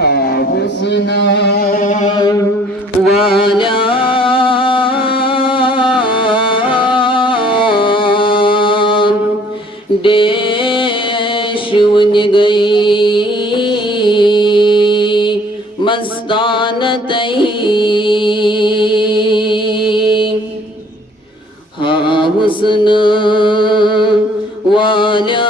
حسنا ولا देशुन गई मस्तान तई हाँ हुस्न वाला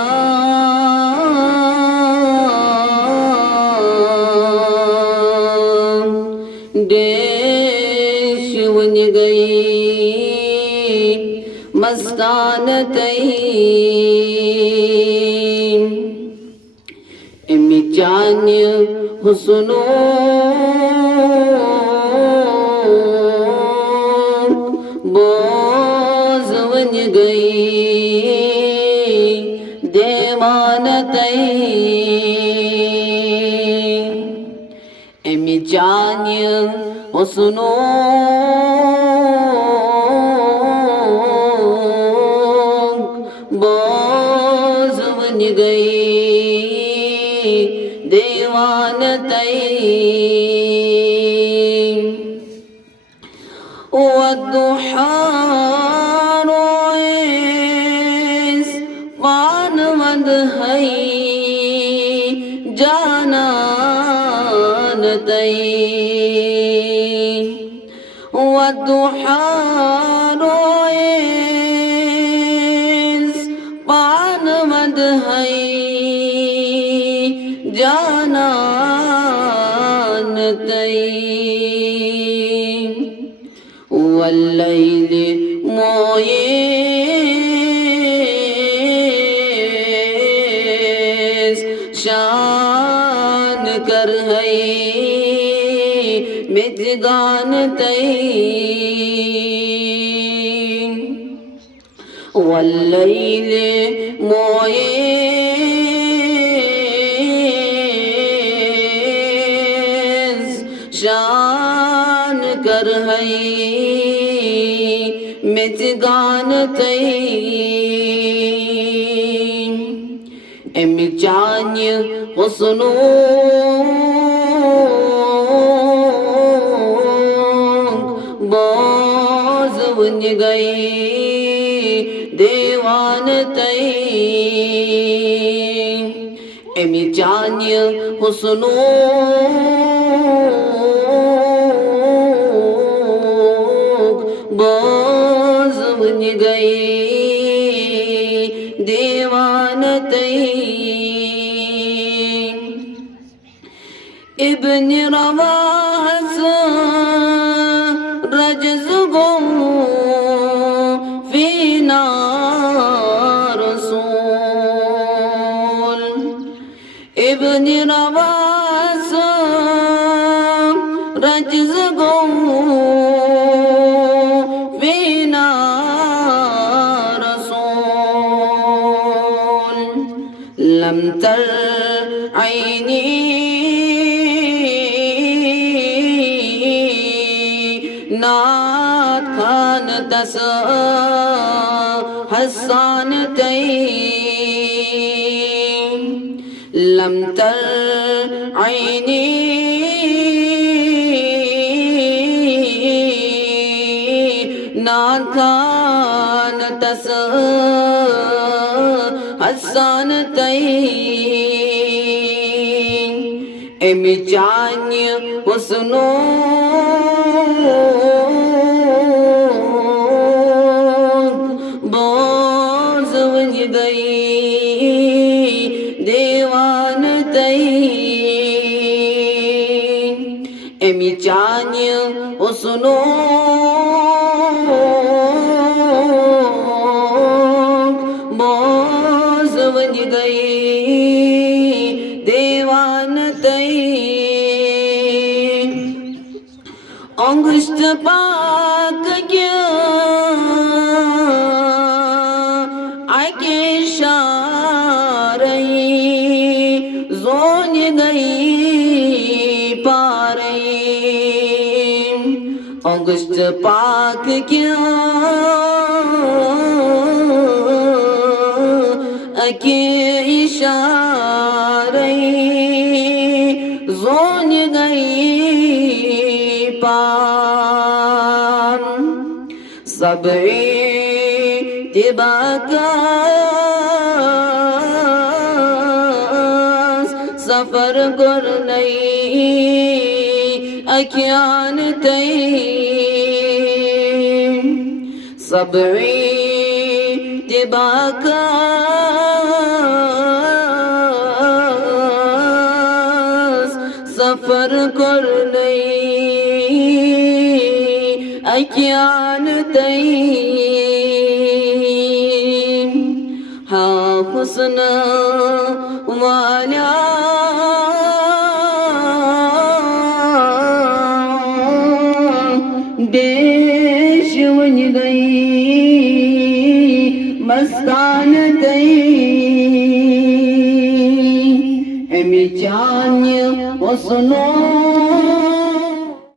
देशुन गई मस्तान तई Emicannya husnu bozwan gayi devantai Emicannya husnu bozwan gayi देवान तई वद्दुहा रोएस पान मद हई जानन तई वद्दुहा रोएस पान मद हई जानन तई वल्लैल मोयेस शान कर है मिजगान तई वल्लैल मोयेस शान कर है मिजगान तई Emicannya husnu bozwan gayi devan tai Emicannya husnu bozwan gayi devan tai ابن رواح رجزه فينا رسول ابن رواح رجزه فينا رسول لم تر عيني नाथ खान दस हसान तई लमतर आईनी नाथ खान दस हसान तई Emicannya husnu bozwan gayi devan tai Emicannya husnu bozwan gayi देवान तई अंगुष्ठ पाक क्या आके शारई जोन गई पारई अंगुष्ठ पाक क्या आके इशारे zon gई पार सबे तिबाकास सफर कर नहीं अख्यान तई सबे तिबाकास सफर कर नहीं अख्यान तई हाँ हुस्न वाला देश वन गई मस्तान तई एमी चान्य हुस्नो